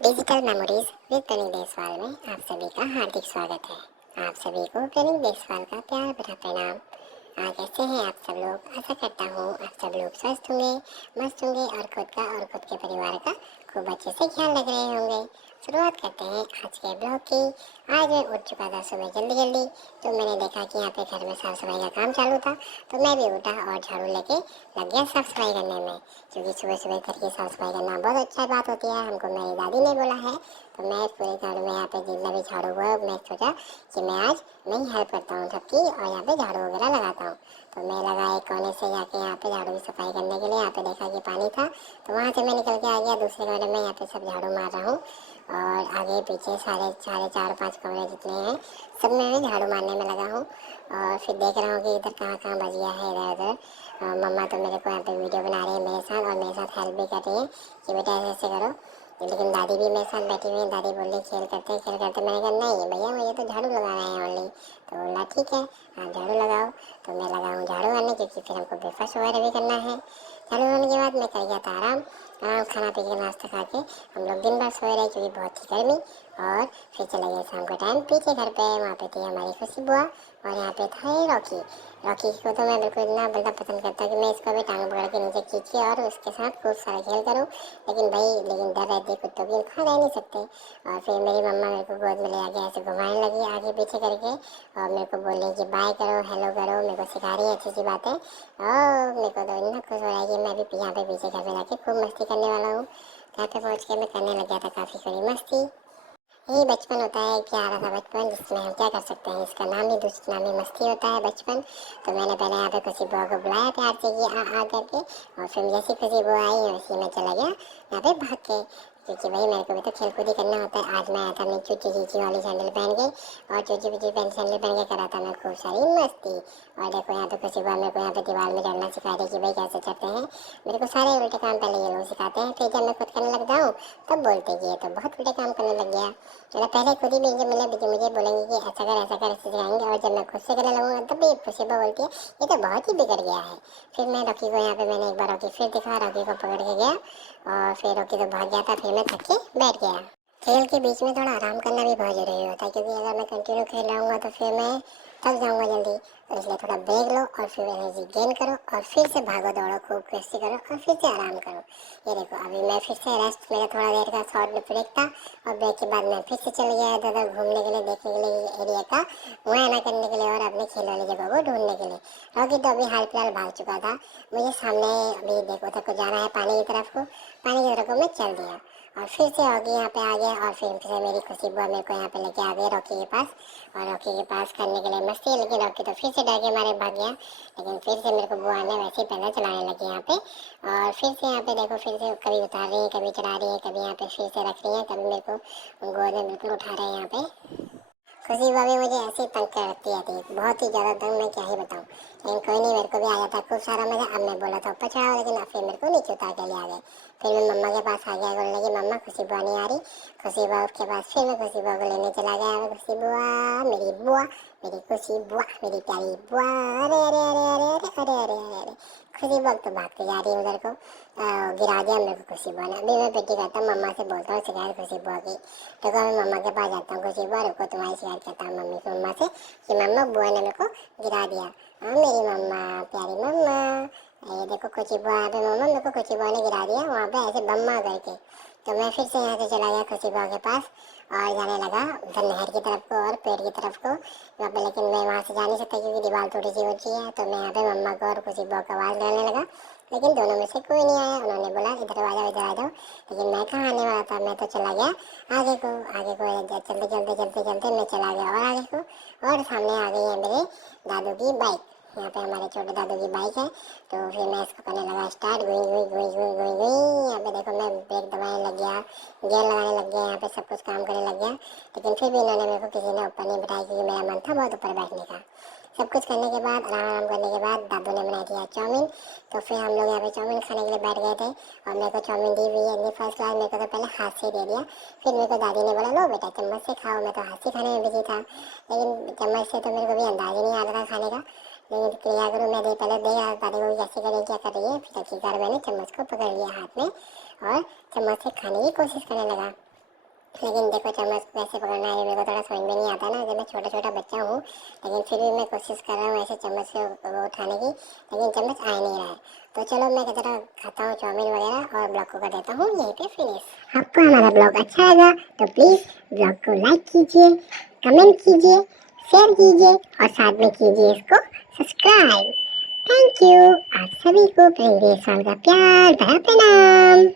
Digital memories with प्रणीत देसवाल में आप सभी का हार्दिक स्वागत है। आप सभी को प्रणीत देसवाल का प्यार भरा प्रणाम। कैसे हैं आप सब लोग? आशा करता हूँ आप सब लोग स्वस्थ होंगे, मस्त होंगे और खुद का और खुद के परिवार का खूब अच्छे से ख्याल रख रहे होंगे। शुरुआत करते हैं आज के ब्लॉग की। आज मैं उठ चुका था सुबह जल्दी जल्दी, तो मैंने देखा कि यहाँ पे घर में साफ सफाई का काम चालू था, तो मैं भी उठा और झाड़ू लेके लग गया साफ सफाई करने में। क्योंकि सुबह सुबह घर की साफ सफाई करना बहुत अच्छा बात होती है, हमको मेरी दादी ने बोला है। तो मैं पूरे घर में यहाँ पे जितना भी झाड़ू हुआ मैं सोचा कि मैं आज मैं ही हेल्प करता हूँ सबकी और यहाँ पे झाड़ू वगैरह लगाता हूँ। तो मैं लगा एक कोने से जाके यहाँ पे झाड़ू की सफाई करने के लिए। यहाँ पे देखा कि पानी था, तो वहाँ से मैं निकल के आ गया दूसरे कमरे में। यहाँ पे सब झाड़ू मार रहा हूँ और आगे पीछे सारे साढ़े चार पाँच कमरे जितने हैं सब में मैं झाड़ू मारने में लगा हूँ। और फिर देख रहा हूँ कि इधर कहाँ कहाँ बच गया है, इधर उधर। मम्मा तो मेरे को यहाँ पे वीडियो बना रही है मेरे साथ और मेरे साथ हेल्प भी कर रही है कि बेटा ऐसे ऐसे करो। लेकिन दादी भी मेरे साथ बैठी हुई है। दादी बोल रही खेल करते हैं खेल करते। मैंने कहा नहीं भैया, मुझे तो झाड़ू लगाना है ओनली। तो बोला ठीक है, हाँ झाड़ू लगाओ। तो मैं लगा हूँ झाड़ू करने, क्योंकि फिर हमको ब्रेकफास्ट वगैरह भी करना है। झाड़ू करने के बाद मैं कर गया था आराम। खाना पी के नाश्ता खा के हम लोग दिन भर सोए रहे क्योंकि बहुत थी गर्मी। और फिर चले गए शाम को टाइम पीछे घर पे। वहाँ पे थी हमारी खुशी बुआ और यहाँ पे था ये रॉकी। रॉकी को तो मैं बिल्कुल इतना बड़ा पसंद करता कि मैं इसको भी टांग पकड़ के नीचे खींच के और उसके साथ खूब सारा खेल करूँ। लेकिन डर रहती है कुत्तों की, खा रह नहीं सकते। और फिर मेरी मम्मा मेरे को गोद में ले आके ऐसे घुमाने लगी आगे पीछे करके और मेरे को बोल रही कि बाय करो, हेलो करो। मेरे को सिखा रही है अच्छी अच्छी बातें और मेरे को तो इतना खुश हो रहा है कि मैं भी यहाँ पे पीछे घर पे जाके खूब मस्ती करने वाला हूँ। घर पे पहुँच के मैं करने लग गया था काफ़ी सारी मस्ती। यही बचपन होता है, प्यारा सा बचपन जिसमें हम क्या कर सकते हैं। इसका नाम ही दूसरा नाम ही मस्ती होता है, बचपन। तो मैंने पहले यहाँ पे खुशी बुआ को बुलाया प्यार से कि आ करके। और फिर जैसी खुशी बुआ आई उसी में चला गया यहाँ पे भाग के, क्योंकि भाई मेरे को भी तो खेलकूद ही करना होता है। आज मैं आया था अपनी चूची चीची वाली सैंडल पहन के और चूची चीची पैंट सैंडल पहन के करा था मैं खूब सारी मस्ती। और देखो यहाँ पे खुशी बुआ मेरे को यहाँ पे दीवार में चढ़ना सिखा रही कि भाई कैसे चढ़ते हैं। मेरे को सारे उल्टे काम पहले ये लोग सिखाते हैं, फिर जब मैं खुद करने लग जाऊँ तब बोलते कि ये तो बहुत उल्टे काम करने लग गया। मतलब पहले खुद ही मुझे बोलेंगे कि ऐसा कर ऐसे सिखाएंगे। और जब मैं खुद से करने लगूंगा तब भी खुशबा बोलती है ये तो बहुत ही बिगड़ गया है। फिर मैं रॉकी को यहाँ पे मैंने एक बार रॉकी फिर दिखा, रॉकी को पकड़ के गया और फिर रॉकी तो भाग गया था। फिर मैं थक के बैठ गया। खेल के बीच में थोड़ा आराम करना भी बहुत जरूरी होता है, क्योंकि अगर मैं कंटिन्यू खेल रहा तो फिर मैं थक जाऊंगा जल्दी। तो इसलिए थोड़ा ब्रेक लो और फिर एनर्जी गेन करो और फिर से भागो दौड़ो, खूब कुश्ती करो और फिर से आराम करो। ये देखो अभी मैं फिर से रेस्ट, मेरा थोड़ा देर का शॉर्ट ब्रेक था और ब्रेक के बाद मैं फिर से चल गया इधर उधर घूमने के लिए, देखने के लिए एरिया का मुआयना करने के लिए और अपने खेल वाली जगह को ढूंढने के लिए। रॉकी तो अभी हाल फिलहाल भाग चुका था। मुझे सामने अभी देखो तक को जाना है पानी की तरफ को, पानी की तरफ को मैं चल दिया और फिर से रॉकी यहाँ पे आ गया। और फिर से मेरी खुशी बुआ मेरे को यहाँ पे लेके आ गई रॉकी के पास। और रॉकी के पास करने के लिए मस्ती, लेकिन रॉकी तो फिर से डर के मारे भाग गया। लेकिन फिर से मेरे को बुआ ने वैसे ही पहले चलाने लगी यहाँ पे। और फिर से यहाँ पे देखो फिर से कभी उतार रही है, कभी चढ़ा रही है, कभी यहाँ पे फिर से रख रही है, कभी मेरे को गोद में बिल्कुल उठा रहे हैं यहाँ पे। खुशी भाभी मुझे ऐसे ही तंग करती रहती है, बहुत ही ज़्यादा तंग, मैं क्या ही बताऊँ। लेकिन कोई नहीं, मेरे को भी आ जाता खूब सारा मज़ा। अब मैं बोला था ऊपर चढ़ाओ, लेकिन अब फिर मेरे को नीचे उतार के ले आ गए। फिर मैं मम्मा के पास आ गया, बोलने लगी मम्मा खुशी बुआ नहीं आ रही। खुशी बुआ के पास फिर मैं खुशी बुआ को लेने चला गया। खुशी बुआ, मेरी बुआ, मेरी खुशी बुआ, मेरी प्यारी बुआ। अरे अरे अरे अरे अरे अरे अरे अरे अरे खुशी बुआ तो भागते जा रही है उधर को। गिरा दिया मेरे को खुशी बुआ ने। अभी मैं पेटी करता हूँ, मम्मा से बोलता हूँ शिकायत खुशी बुआ की। तो मैं मम्मा के पास जाता हूँ, खुशी बुआ रुको तुम्हारी शिकायत करता हूँ मम्मी की मम्मा से कि मम्मा बुआ ने मेरे को गिरा दिया। हाँ मेरी मम्मा, प्यारी मम्मा। ये देखो खुशी बुआ यहाँ पे, मम्मा मेरे को खुशी बुआ ने गिरा दिया वहाँ पे ऐसे बम्मा करके। तो मैं फिर से यहाँ से चला गया खुशी बुआ के पास और जाने लगा उधर नहर की तरफ को और पेड़ की तरफ को वहाँ पे। लेकिन मैं वहाँ से जा नहीं सकता क्योंकि दीवार थोड़ी सी ऊंची है। तो मैं यहाँ पे मम्मा को और खुशी बुआ को आवाज़ डालने लगा, लेकिन दोनों में से कोई नहीं आया। उन्होंने बोला इधर आ जाओ इधर आ जाओ, लेकिन मैं कहाँ आने वाला था, मैं तो चला गया आगे को। आगे को चलते चलते चलते चलते मैं चला गया और आगे को। और सामने आ गई है मेरे दादू की बाइक। यहाँ पे हमारे छोटे दादू की बाइक है। तो फिर मैं इसको करने लगा स्टार्ट, गुई गुई गुई गुई गुई गुई। यहाँ पे देखो मैं ब्रेक दबाने लग गया, गियर लगाने लग गया, यहाँ पे सब कुछ काम करने लग गया। लेकिन फिर भी इन्होंने मेरे को किसी ने ऊपर नहीं बिठाया क्योंकि मेरा मन था बहुत ऊपर बैठने का। सब कुछ करने के बाद आराम करने के बाद दादू ने बनाई दिया चाउमीन। तो फिर हम लोग यहाँ पे चाउमीन खाने के लिए बैठ गए थे और मेरे को चाउमीन दी हुई है इतनी फर्स्ट क्लास। मेरे को तो पहले हाथ से दे दिया, फिर मेरे को दादी ने बोला लो बेटा चम्मच से खाओ। मैं तो हाथ से खाने में बिजी था, लेकिन चम्मच से तो मेरे को भी अंदाज ही नहीं आ रहा था खाने का। लेकिन क्या करूँ, मैं पहले देख रहा था दादी को कैसे करें क्या कर रही है। फिर आखिरकार मैंने चम्मच को पकड़ लिया हाथ में और चम्मच से खाने की कोशिश करने लगा। लेकिन देखो चम्मच को कैसे पकड़ना है मेरे को थोड़ा समझ में नहीं आता ना, जब मैं छोटा छोटा बच्चा हूँ, लेकिन फिर भी मैं कोशिश कर रहा हूँ ऐसे चम्मच से वो उठाने की, लेकिन चम्मच आ नहीं रहा है। तो चलो मैं जरा खाता हूँ चाउमीन वगैरह और ब्लॉग को कर देता हूँ यहीं पे फिनिश। आपको हमारा ब्लॉग अच्छा लगा तो प्लीज़ ब्लॉग को लाइक कीजिए, कमेंट कीजिए, शेयर कीजिए और साथ में कीजिए इसको सब्सक्राइब। Thank you. आप सभी को प्रेम देशवाल का प्यार भरा प्रणाम।